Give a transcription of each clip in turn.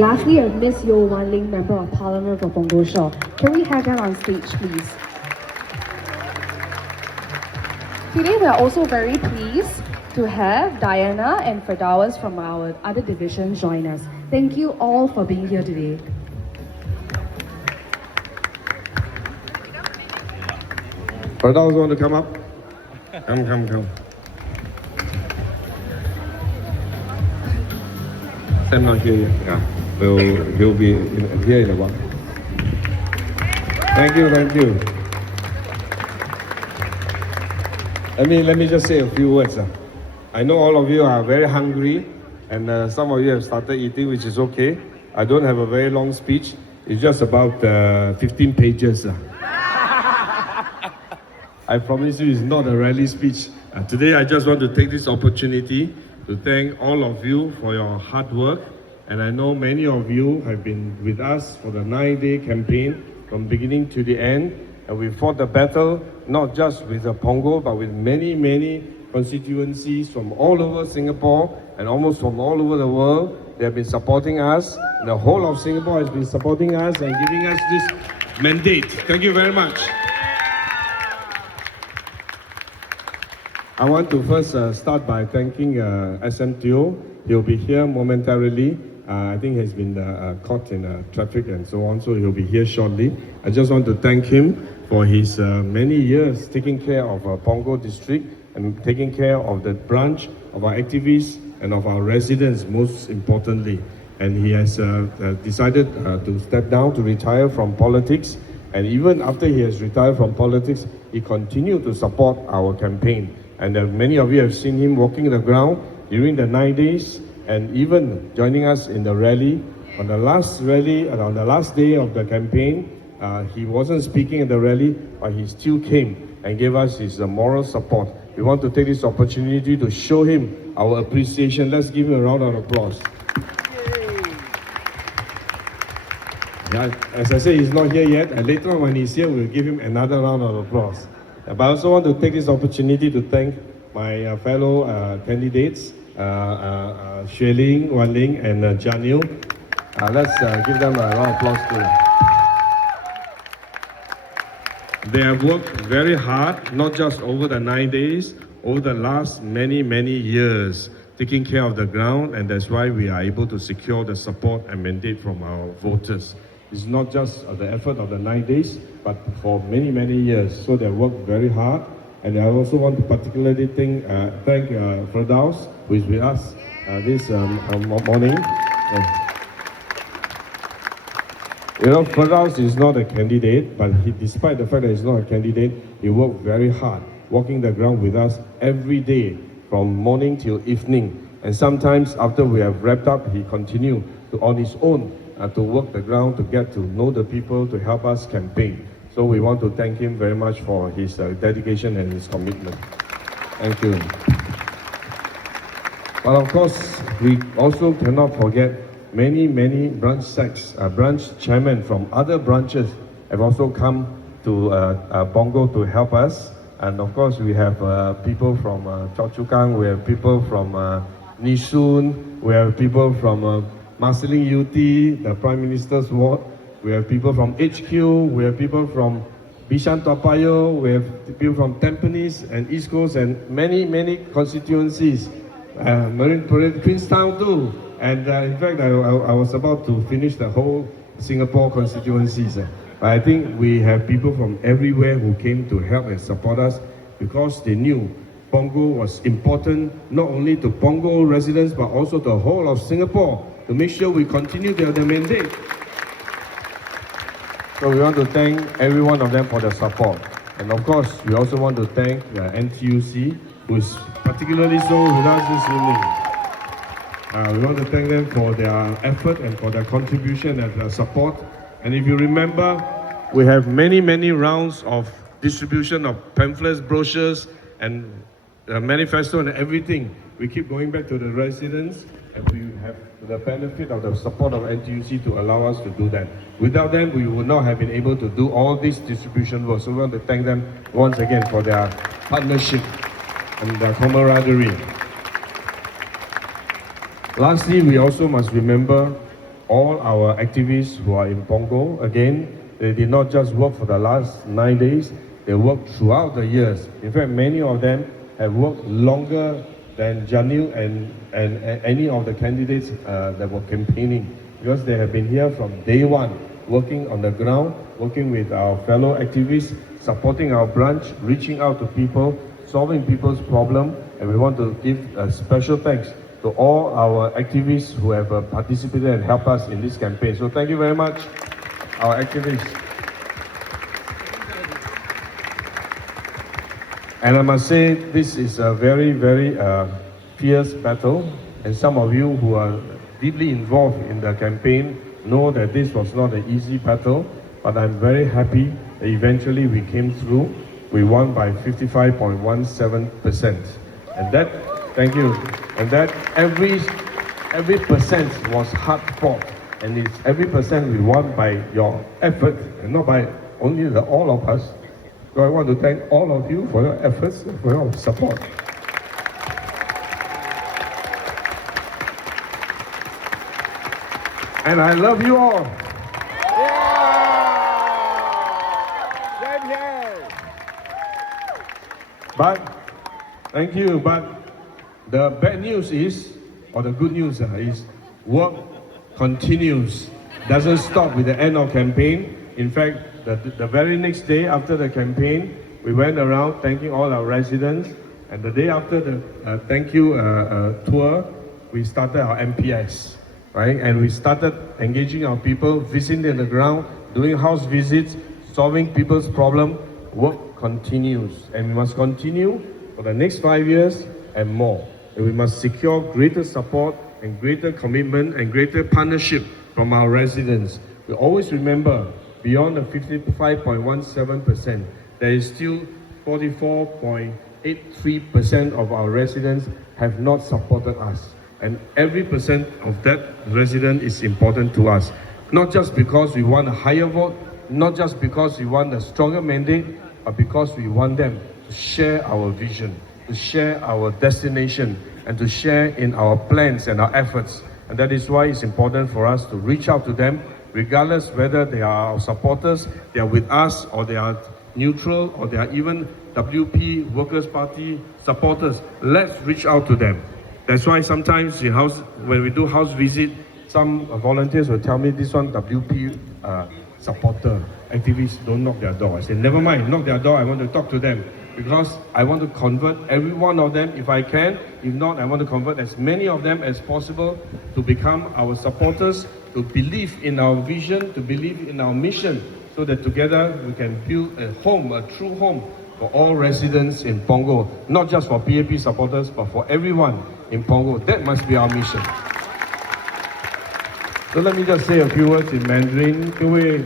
Lastly, Miss Yeo Wan Ling, Member of Parliament for Punggol Shore. Can we have that on stage, please? Today, we are also very pleased to have Diana and Firdaus from our other division join us. Thank you all for being here today. Firdaus want to come up? Come. Sam not here yet. Yeah, he'll be here in a while. Thank you. Let me just say a few words. I know all of you are very hungry, and some of you have started eating, which is okay. I don't have a very long speech. It's just about 15 pages. I promise you, it's not a rally speech. Today, I just want to take this opportunity to thank all of you for your hard work. And I know many of you have been with us for the 9-day campaign from beginning to the end. And we fought the battle, not just with the Punggol, but with many constituencies from all over Singapore and almost from all over the world. They have been supporting us. And the whole of Singapore has been supporting us and giving us this mandate. Thank you very much. I want to first start by thanking SM Teo. He'll be here momentarily. I think he's been caught in traffic and so on, so he'll be here shortly. I just want to thank him for his many years taking care of Punggol district and taking care of the branch, of our activists and of our residents, most importantly. And he has decided to step down, to retire from politics. And even after he has retired from politics, he continued to support our campaign. And many of you have seen him walking the ground during the 9 days and even joining us in the rally. On the last rally and on the last day of the campaign, he wasn't speaking at the rally, but he still came and gave us his moral support. We want to take this opportunity to show him our appreciation. Let's give him a round of applause. Yeah, as I say, he's not here yet, and later on when he's here, we'll give him another round of applause. But I also want to take this opportunity to thank my fellow candidates, Xuan Ling, Wan Ling, and Janil. Let's give them a round of applause too. They have worked very hard, not just over the 9 days, over the last many years, taking care of the ground, and that's why we are able to secure the support and mandate from our voters. It's not just the effort of the 9 days, but for many years. So they worked very hard. And I also want to particularly thank Firdaus, who is with us this morning. Firdaus is not a candidate, but despite the fact that he's not a candidate, he worked very hard, walking the ground with us every day, from morning till evening. And sometimes after we have wrapped up, he continued on his own to work the ground, to get to know the people, to help us campaign. So we want to thank him very much for his dedication and his commitment. Thank you. But of course, we also cannot forget many branch chairmen from other branches have also come to Punggol to help us. And of course, we have people from Choa Chu Kang, we have people from Nee Soon, we have people from Marsiling UT, the Prime Minister's ward. We have people from HQ, we have people from Bishan Toa Payoh, we have people from Tampines and East Coast and many constituencies. Marine Parade, Queenstown too. And in fact, I was about to finish the whole Singapore constituencies. But I think we have people from everywhere who came to help and support us because they knew Punggol was important not only to Punggol residents but also to the whole of Singapore to make sure we continue the mandate. So we want to thank every one of them for their support. And of course, we also want to thank NTUC, who is particularly so with us this evening. We want to thank them for their effort and for their contribution and their support. And if you remember, we have many rounds of distribution of pamphlets, brochures, and manifesto and everything. We keep going back to the residents, and we have the benefit of the support of NTUC to allow us to do that. Without them, we would not have been able to do all this distribution work. So we want to thank them once again for their partnership and their camaraderie. Lastly, we also must remember all our activists who are in Pongo. Again, they did not just work for the last 9 days, they worked throughout the years. In fact, many of them have worked longer than Janil and any of the candidates that were campaigning, because they have been here from day one, working on the ground, working with our fellow activists, supporting our branch, reaching out to people, solving people's problems, and we want to give a special thanks to all our activists who have participated and helped us in this campaign. So thank you very much, our activists. And I must say, this is a very, very fierce battle, and some of you who are deeply involved in the campaign know that this was not an easy battle, but I'm very happy that eventually we came through. We won by 55.17%. And that, thank you, and that every percent was hard fought, and it's every percent we won by your effort, and not by only all of us. So I want to thank all of you for your efforts, for your support. And I love you all. But, thank you, but the bad news is, or the good news is, work continues. Doesn't stop with the end of campaign. In fact, the very next day after the campaign, we went around thanking all our residents, and the day after the thank you tour, we started our MPS, right? And we started engaging our people, visiting the ground, doing house visits, solving people's problems. Work continues, and we must continue for the next 5 years and more. And we must secure greater support and greater commitment and greater partnership from our residents. We always remember, beyond the 55.17%, there is still 44.83% of our residents have not supported us. And every percent of that resident is important to us. Not just because we want a higher vote, not just because we want a stronger mandate, but because we want them to share our vision, to share our destination, and to share in our plans and our efforts. And that is why it's important for us to reach out to them, regardless whether they are our supporters, they are with us, or they are neutral, or they are even WP, Workers' Party supporters. Let's reach out to them. That's why sometimes when we do house visit, some volunteers will tell me, this one WP supporter, activists, don't knock their door. I say, never mind, knock their door, I want to talk to them, because I want to convert every one of them if I can. If not, I want to convert as many of them as possible to become our supporters, to believe in our vision, to believe in our mission, so that together we can build a home, a true home for all residents in Pongo, not just for PAP supporters, but for everyone in Pongo. That must be our mission. So let me just say a few words in Mandarin. 各位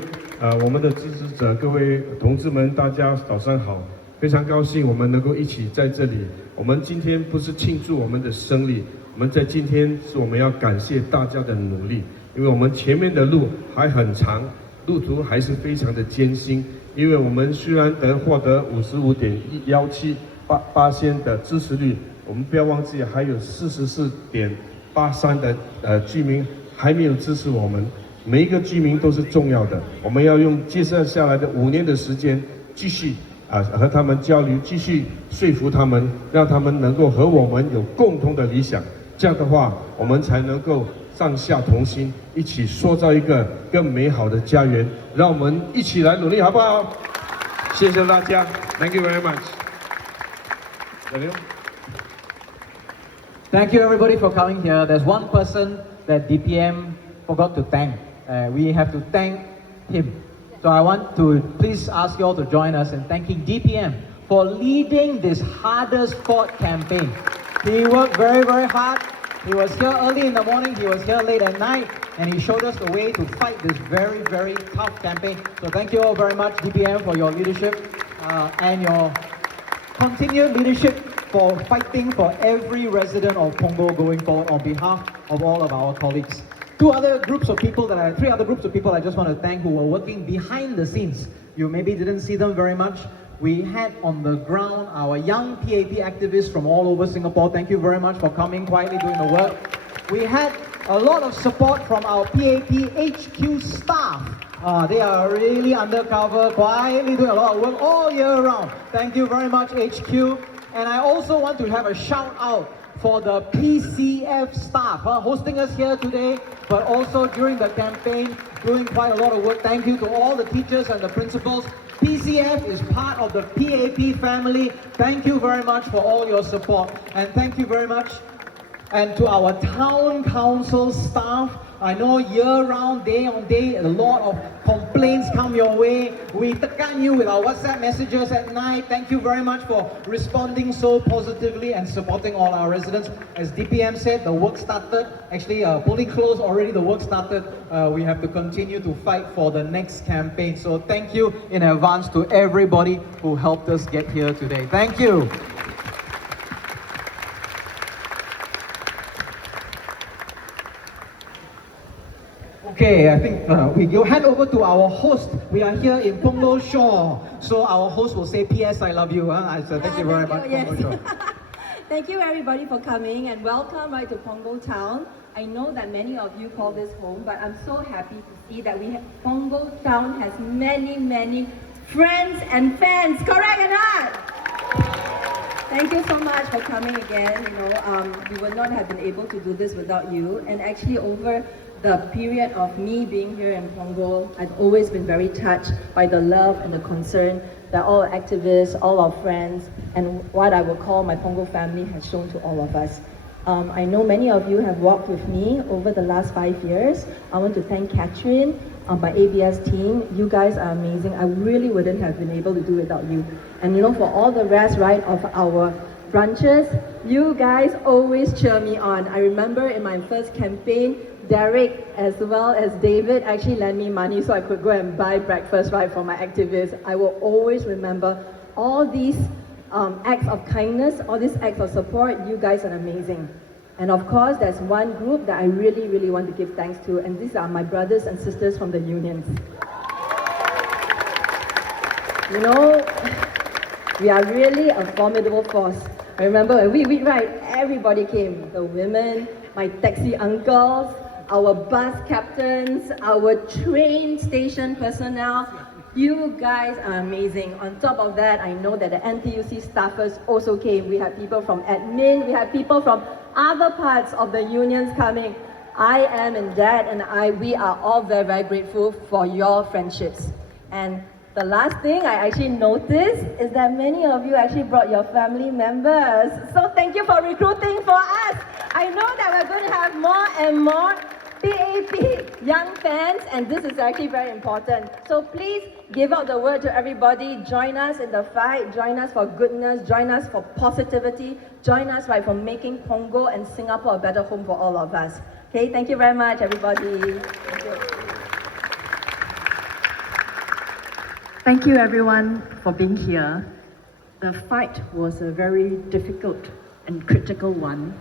我们的支持者，各位同志们，大家早上好！非常高兴我们能够一起在这里。我们今天不是庆祝我们的胜利，我们在今天是我们要感谢大家的努力，因为我们前面的路还很长，路途还是非常的艰辛。因为我们虽然获得55.178%的支持率，我们不要忘记还有44.83%的居民还没有支持我们。每一个居民都是重要的，我们要用接下来的5年的时间，继续和他们交流，继续说服他们，让他们能够和我们有共同的理想。这样的话，我们才能够上下同心，一起塑造一个更美好的家园。让我们一起来努力，好不好？谢谢大家 ，Thank you very much. Thank you everybody for coming here. There's one person that DPM forgot to thank. We have to thank him. So I want to please ask you all to join us in thanking DPM for leading this hardest fought campaign. He worked very, very hard. He was here early in the morning, he was here late at night, and he showed us the way to fight this very, very tough campaign. So thank you all very much, DPM, for your leadership and your continued leadership for fighting for every resident of Pongo going forward on behalf of all of our colleagues. Three other groups of people I just want to thank who were working behind the scenes. You maybe didn't see them very much. We had on the ground our young PAP activists from all over Singapore. Thank you very much for coming quietly doing the work. We had a lot of support from our PAP HQ staff. They are really undercover, quietly doing a lot of work all year round. Thank you very much, HQ. And I also want to have a shout out for the PCF staff hosting us here today, but also during the campaign, doing quite a lot of work. Thank you to all the teachers and the principals. PCF is part of the PAP family. Thank you very much for all your support. And thank you very much. And to our town council staff, I know year-round, day on day, a lot of complaints come your way. We tekan you with our WhatsApp messages at night. Thank you very much for responding so positively and supporting all our residents. As DPM said, the work started. Actually, fully closed already, the work started. We have to continue to fight for the next campaign. So thank you in advance to everybody who helped us get here today. Thank you. Okay, I think we'll hand over to our host. We are here in Punggol Shore. So our host will say, P.S. I love you. So thank you very much, yes. Punggol Shore. Thank you everybody for coming and welcome right to Punggol Town. I know that many of you call this home, but I'm so happy to see that Punggol Town has many friends and fans, correct or not? Thank you so much for coming again. We would not have been able to do this without you. And actually over the period of me being here in Punggol, I've always been very touched by the love and the concern that all activists, all our friends, and what I would call my Punggol family has shown to all of us. I know many of you have walked with me over the last 5 years. I want to thank Catherine, my ABS team. You guys are amazing. I really wouldn't have been able to do it without you. And for all the rest, right, of our branches, you guys always cheer me on. I remember in my first campaign, Derek as well as David actually lent me money so I could go and buy breakfast right for my activists. I will always remember all these acts of kindness, all these acts of support. You guys are amazing. And of course, there's one group that I really want to give thanks to, and these are my brothers and sisters from the unions. We are really a formidable force. I remember when we right, everybody came. The women, my taxi uncles, our bus captains, our train station personnel. You guys are amazing. On top of that, I know that the NTUC staffers also came. We had people from admin, we had people from other parts of the unions coming. I am and Dad and we are all very grateful for your friendships. And the last thing I actually noticed is that many of you actually brought your family members. So thank you for recruiting for us. I know that we're going to have more and more PAP young fans, and this is actually very important. So please give out the word to everybody. Join us in the fight. Join us for goodness. Join us for positivity. Join us for making Punggol and Singapore a better home for all of us. Okay, thank you very much, everybody. Thank you. Thank you everyone for being here. The fight was a very difficult and critical one.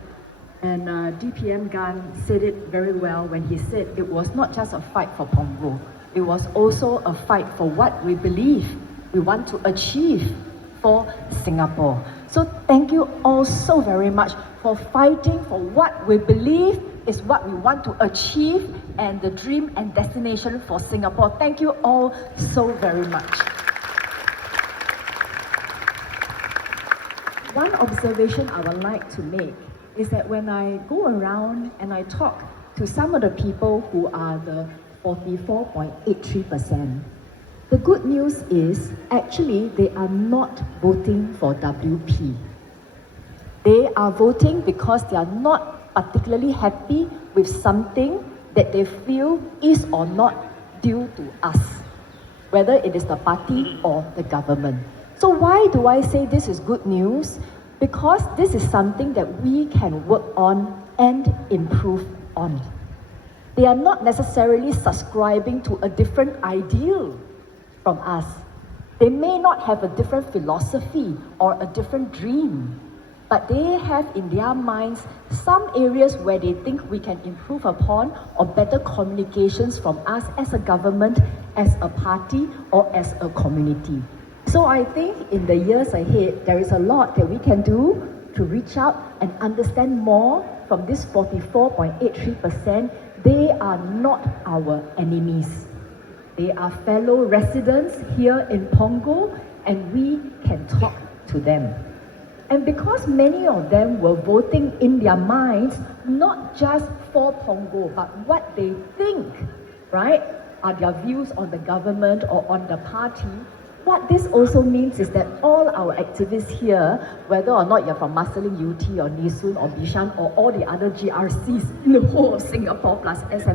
And DPM Gan said it very well when he said it was not just a fight for Punggol. It was also a fight for what we believe we want to achieve for Singapore. So thank you all so very much for fighting for what we believe is what we want to achieve and the dream and destination for Singapore. Thank you all so very much. One observation I would like to make is that when I go around and I talk to some of the people who are the 44.83%, the good news is actually they are not voting for WP. They are voting because they are not particularly happy with something that they feel is or not due to us, whether it is the party or the government. So why do I say this is good news? Because this is something that we can work on and improve on. They are not necessarily subscribing to a different ideal from us. They may not have a different philosophy or a different dream, but they have in their minds some areas where they think we can improve upon or better communications from us as a government, as a party, or as a community. So I think in the years ahead, there is a lot that we can do to reach out and understand more from from this 44.83%, they are not our enemies. They are fellow residents here in Punggol, and we can talk to them. And because many of them were voting in their minds, not just for Punggol, but what they think, right, are their views on the government or on the party. What this also means is that all our activists here, whether or not you're from Marsiling UT or Nee Soon or Bishan or all the other GRCs in the whole of Singapore plus SM